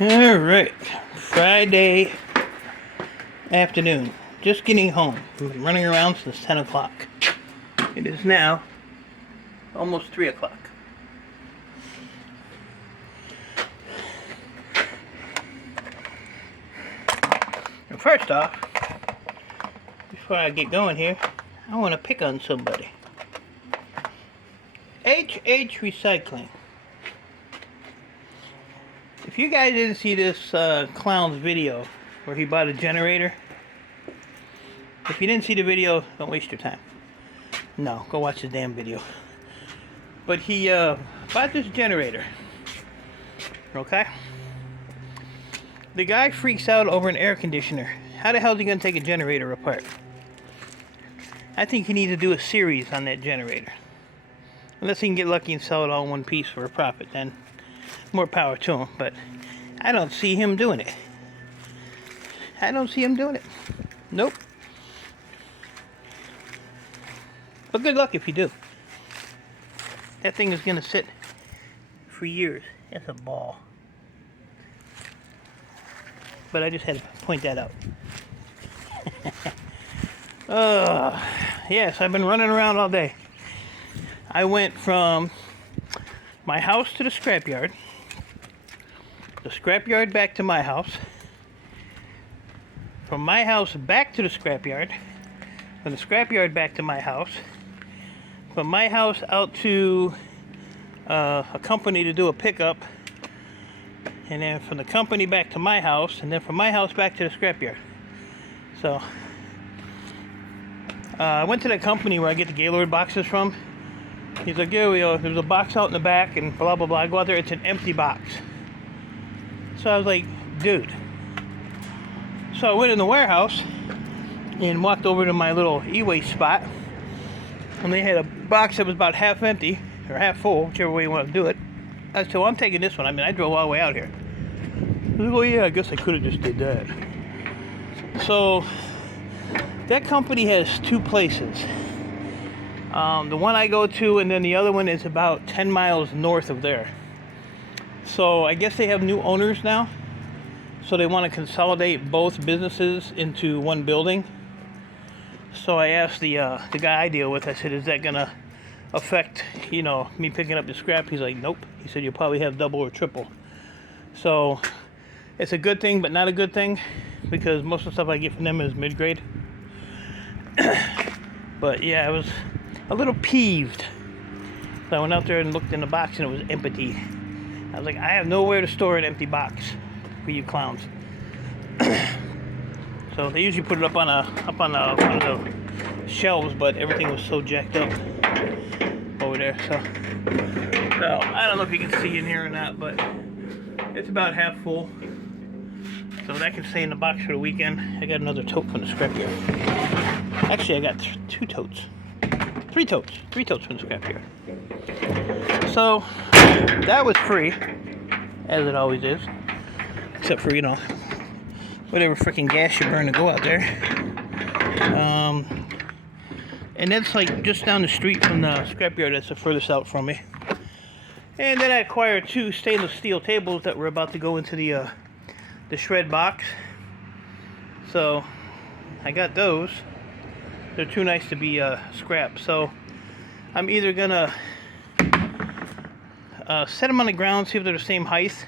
Alright, Friday afternoon. Just getting home. We've been running around since 10 o'clock. It is now almost 3 o'clock. And first off, before I get going here, I want to pick on somebody. HH Recycling. If you guys didn't see this clown's video where he bought a generator, if you didn't see the video, don't waste your time. No, go watch the damn video. But he bought this generator. Okay? The guy freaks out over an air conditioner. How the hell is he going to take a generator apart? I think he needs to do a series on that generator. Unless he can get lucky and sell it all in one piece for a profit, then more power to him. But I don't see him doing it. I don't see him doing it. Nope. But good luck if you do. That thing is going to sit for years. It's a ball. But I just had to point that out. Yes, I've been running around all day. I went from my house to the scrapyard back to my house, from my house back to the scrapyard, from the scrapyard back to my house, from my house out to a company to do a pickup, and then from the company back to my house, and then from my house back to the scrapyard. So I went to that company where I get the Gaylord boxes from. He's like, yeah, there's a box out in the back and blah blah blah. I go out there, it's an empty box. So I was like, dude. So I went in the warehouse and walked over to my little e-waste spot, and they had a box that was about half empty or half full, whichever way you want to do it. I said, well, I'm taking this one. I mean, I drove all the way out here. I was like, well, yeah, I guess I could have just did that. So that company has two places. The one I go to, and then the other one is about 10 miles north of there. So I guess they have new owners now. So they want to consolidate both businesses into one building. So I asked the guy I deal with, I said, is that going to affect, me picking up the scrap? He's like, nope. He said, you'll probably have double or triple. So it's a good thing, but not a good thing, because most of the stuff I get from them is mid-grade. But yeah, I was a little peeved. So I went out there and looked in the box, and it was empty. I was like, I have nowhere to store an empty box for you clowns. So they usually put it up on one of the shelves, but everything was so jacked up over there. So I don't know if you can see in here or not, but it's about half full. So that can stay in the box for the weekend. I got another tote from the scrapyard. Actually, I got two totes. Three totes from the scrapyard. So that was free, as it always is. Except for, whatever freaking gas you burn to go out there. And that's like just down the street from the scrapyard. That's the furthest out from me. And then I acquired two stainless steel tables that were about to go into the shred box. So I got those. They're too nice to be scrap. So I'm either gonna set them on the ground, see if they're the same height.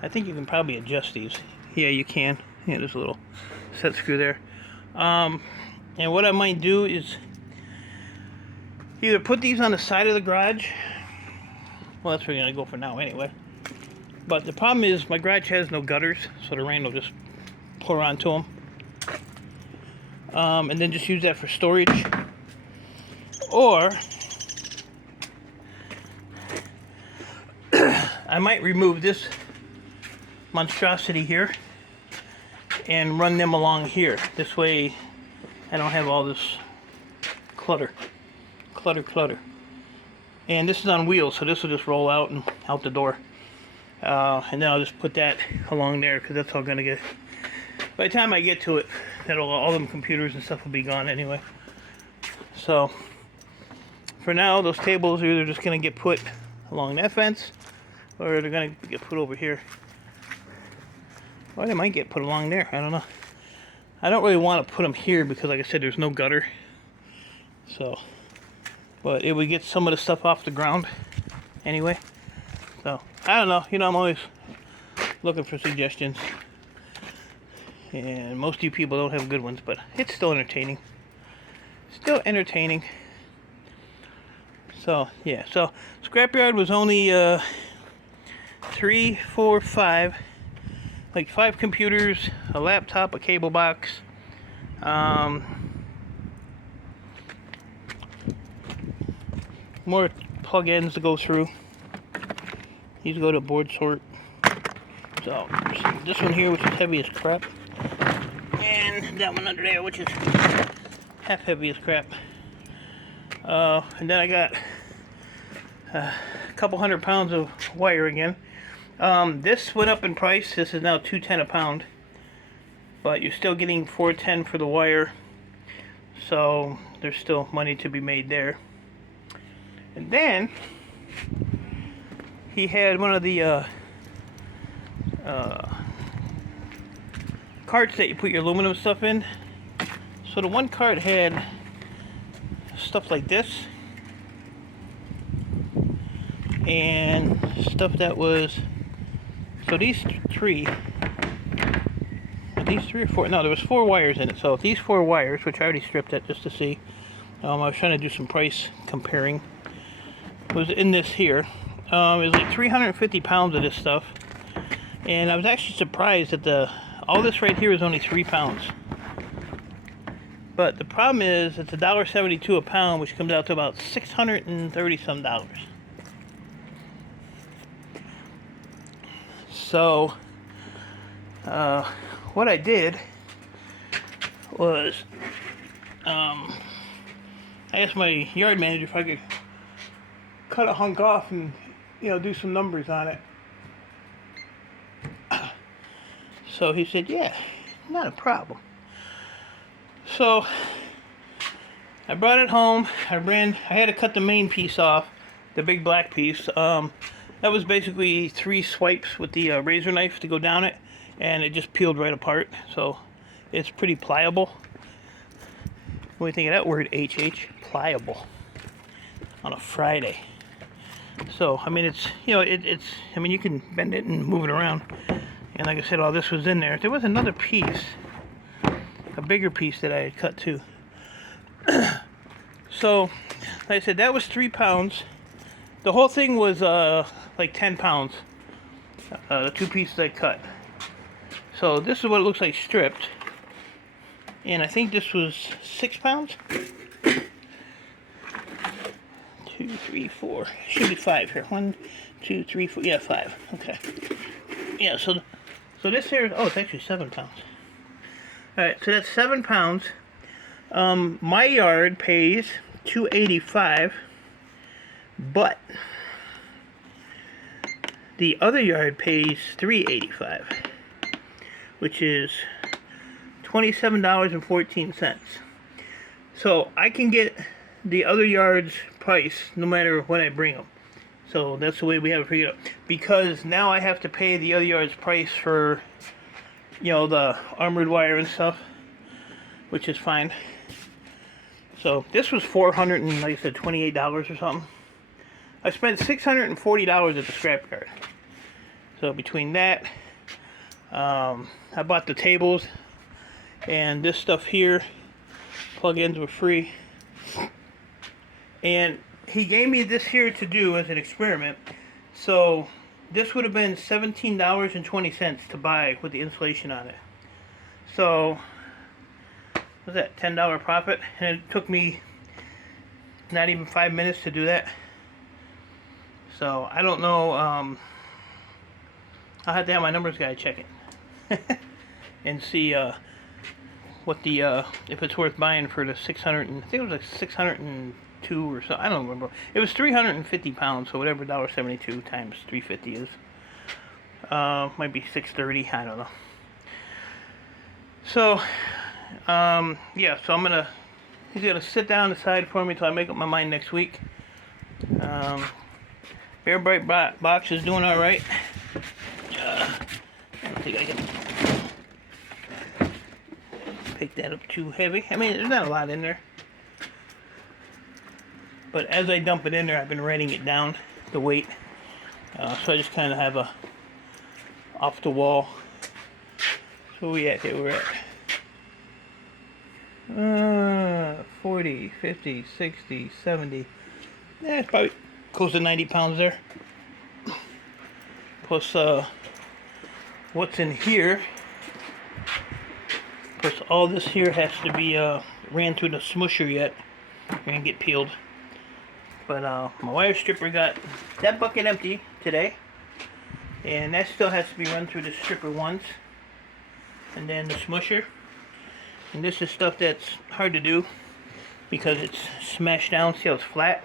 I think you can probably adjust these. Yeah, you can. Yeah, there's a little set screw there. And what I might do is either put these on the side of the garage. Well, that's where we're gonna go for now anyway. But the problem is my garage has no gutters, so the rain will just pour onto them. And then just use that for storage. Or I might remove this monstrosity here and run them along here. This way I don't have all this clutter. And this is on wheels, so this will just roll out and out the door. And then I'll just put that along there, because that's all going to get... By the time I get to it, all them computers and stuff will be gone anyway. So for now, those tables are either just going to get put along that fence, or they're going to get put over here Or they might get put along there. I don't know. I don't really want to put them here because, like I said, there's no gutter. So, but it would get some of the stuff off the ground anyway. So, I don't know. You know, I'm always looking for suggestions. And most of you people don't have good ones, but it's still entertaining. Still entertaining. So, yeah. So, scrapyard was only 3, 4, 5. Like 5 computers, a laptop, a cable box. More plug-ins to go through. These go to board sort. So, this one here, which is heavy as crap. And that one under there, which is half heavy as crap. And then I got a couple 100 pounds of wire again. This went up in price. This is now $2.10 a pound. But you're still getting $4.10 for the wire. So, there's still money to be made there. And then he had one of the carts that you put your aluminum stuff in. So the one cart had stuff like this and stuff that was, so these three or four, no, there was 4 wires in it. So these 4 wires, which I already stripped it just to see, I was trying to do some price comparing, was in this here. It was like 350 pounds of this stuff, and I was actually surprised that all this right here is only 3 pounds. But the problem is it's $1.72 a pound, which comes out to about $630 some. So what I did was I asked my yard manager if I could cut a hunk off and, you know, do some numbers on it. So he said, yeah, not a problem. So I brought it home. I had to cut the main piece off, the big black piece. That was basically 3 swipes with the razor knife to go down it, and it just peeled right apart. So it's pretty pliable. What do you think of that word, HH? Pliable. On a Friday. So, I mean, it's, you know, I mean, you can bend it and move it around. And like I said, all this was in there. There was another piece, a bigger piece that I had cut too. So, like I said, that was 3 pounds. The whole thing was like 10 pounds. The 2 pieces I cut. So this is what it looks like stripped. And I think this was 6 pounds. 2, 3, 4. Should be 5 here. 1, 2, 3, 4. Yeah, 5. Okay. Yeah. So this here. Oh, it's actually 7 pounds. All right. So that's 7 pounds. My yard pays $2.85, but the other yard pays $3.85, which is $27.14. So I can get the other yard's price no matter when I bring them. So that's the way we have it figured out. Because now I have to pay the other yard's price for, you know, the armored wire and stuff, which is fine. So this was $428 or something. I spent $640 at the scrapyard. So between that, I bought the tables and this stuff here. Plug-ins were free. And he gave me this here to do as an experiment. So this would have been $17.20 to buy with the insulation on it. So what was that, $10 profit? And it took me not even 5 minutes to do that. So I don't know. I'll have to have my numbers guy check it and see what the if it's worth buying for the 600. I think it was like 602 or so. I don't remember. It was 350 pounds, so whatever $1.72 times 350 is, might be 630. I don't know. So yeah. So he's gonna sit down aside for me till I make up my mind next week. Bear Bright box is doing all right. I don't think I can pick that up too heavy. I mean, there's not a lot in there. But as I dump it in there, I've been writing it down, the weight. So I just kind of have a off the wall. So we at here? We're at 40, 50, 60, 70. Yeah, it's probably close to 90 pounds there. Plus what's in here. Plus all this here has to be ran through the smusher yet and get peeled. But my wire stripper got that bucket empty today, and that still has to be run through the stripper once, and then the smusher. And this is stuff that's hard to do because it's smashed down. See how it's flat?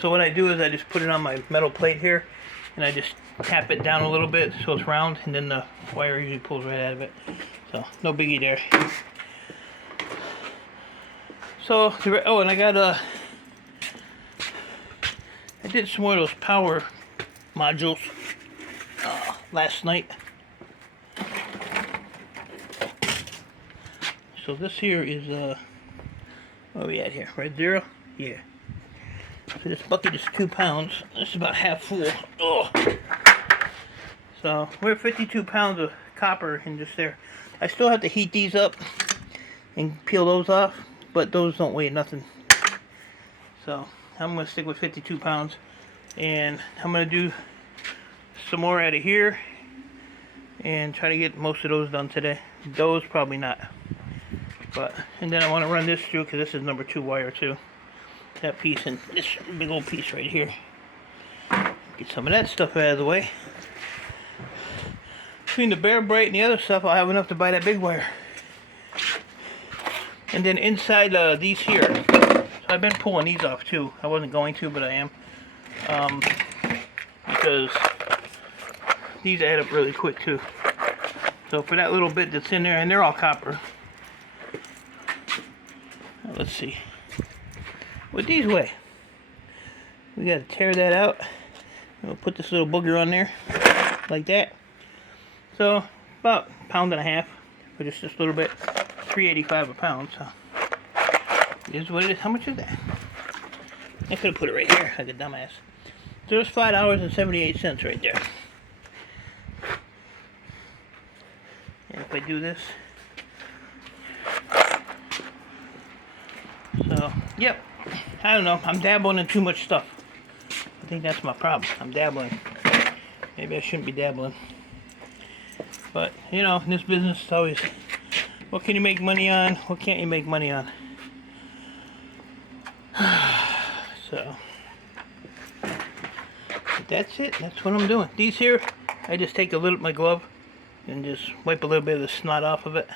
So what I do is I just put it on my metal plate here, and I just tap it down a little bit so it's round, and then the wire usually pulls right out of it. So no biggie there. So oh, and I got I did some more of those power modules last night. So this here is where are we at here? Right, 0? Yeah. So this bucket is 2 pounds. This is about half full. Oh. So we're 52 pounds of copper in just there. I still have to heat these up and peel those off, but those don't weigh nothing. So I'm going to stick with 52 pounds, and I'm going to do some more out of here and try to get most of those done today. Those probably not. But and then I want to run this through because this is number 2 wire too. That piece and this big old piece right here. Get some of that stuff out of the way. Between the Bear Bright and the other stuff, I'll have enough to buy that big wire. And then inside these here, so I've been pulling these off too. I wasn't going to, but I am. Because these add up really quick too. So for that little bit that's in there, and they're all copper. Now let's see. What these weigh? We gotta tear that out. We'll put this little booger on there, like that. So about 1.5 pounds for just this little bit. $3.85 a pound. So it is what it is. How much is that? I could have put it right here like a dumbass. So there's $5.78 right there. And if I do this, so yep. I don't know. I'm dabbling in too much stuff. I think that's my problem. I'm dabbling. Maybe I shouldn't be dabbling. But, you know, in this business, it's always, what can you make money on? What can't you make money on? So, that's it. That's what I'm doing. These here, I just take a little, my glove, and just wipe a little bit of the snot off of it.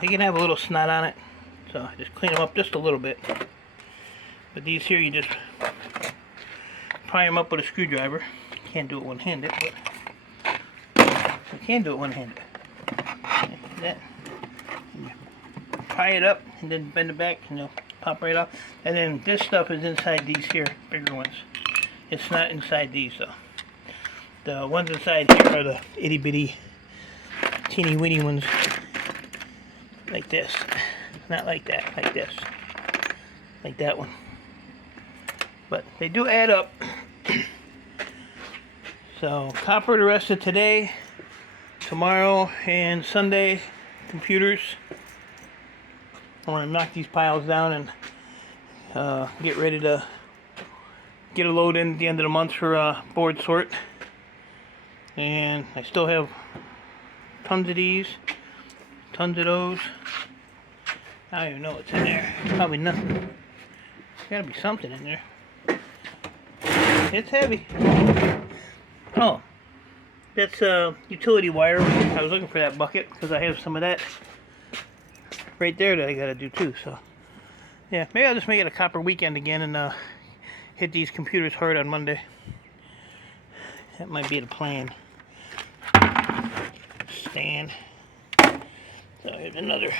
They can have a little snot on it. So, I just clean them up just a little bit. But these here, you just pry them up with a screwdriver. Can't do it one-handed, but you can do it one-handed. Like that. And you pry it up, and then bend it back, and they'll pop right off. And then this stuff is inside these here, bigger ones. It's not inside these, though. The ones inside here are the itty-bitty, teeny-weeny ones. Like this. Not like that, like this. Like that one. But they do add up. So, copper the rest of today, tomorrow, and Sunday, computers. I want to knock these piles down and get ready to get a load in at the end of the month for board sort. And I still have tons of these, tons of those. I don't even know what's in there. Probably nothing. There's gotta be something in there. It's heavy. Oh, that's utility wire. I was looking for that bucket because I have some of that right there that I gotta do too. So, yeah, maybe I'll just make it a copper weekend again and hit these computers hard on Monday. That might be the plan. Stand. So here's another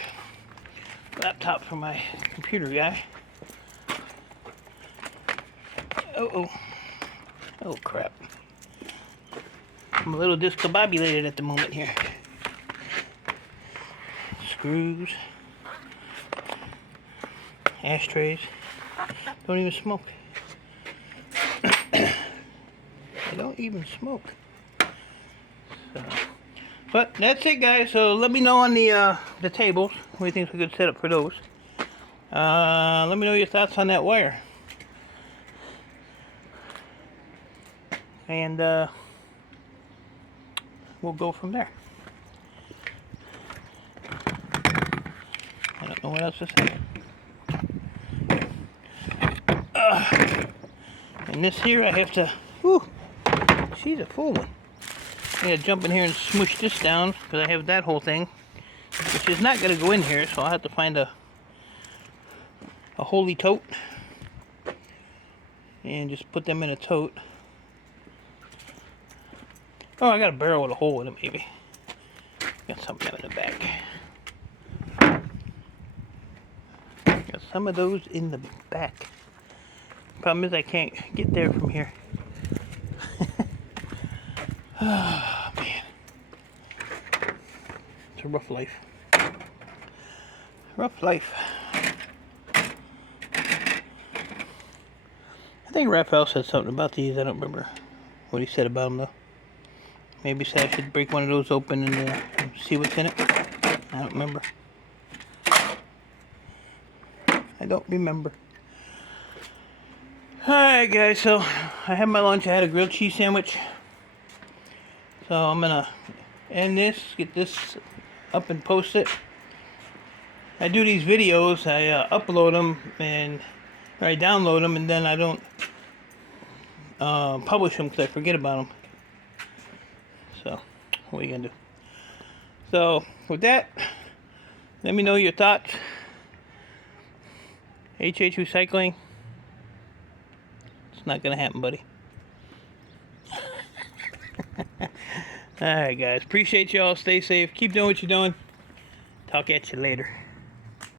laptop for my computer guy. Oh crap. I'm a little discombobulated at the moment here. screws, ashtrays. Don't even smoke. They don't even smoke. So, but that's it, guys. So let me know on the tables. What do you think is a good setup for those? Let me know your thoughts on that wire. And we'll go from there. I don't know what else to say. And this here I have to, whew, she's a full one. I gotta jump in here and smush this down because I have that whole thing, which is not gonna go in here, so I'll have to find a holy tote and just put them in a tote. Oh, I got a barrel with a hole in it, maybe. Got something in the back. Got some of those in the back. Problem is I can't get there from here. Oh, man. It's a rough life. Rough life. I think Raphael said something about these. I don't remember what he said about them, though. Maybe said I should break one of those open and see what's in it. I don't remember. I don't remember. Alright, guys, so I had my lunch. I had a grilled cheese sandwich. So I'm gonna end this, get this up and post it. I do these videos, I upload them or I download them, and then I don't publish them because I forget about them. So what are you gonna do? So with that, let me know your thoughts. HH Recycling. It's not gonna happen, buddy. Alright, guys. Appreciate y'all. Stay safe. Keep doing what you're doing. Talk at you later.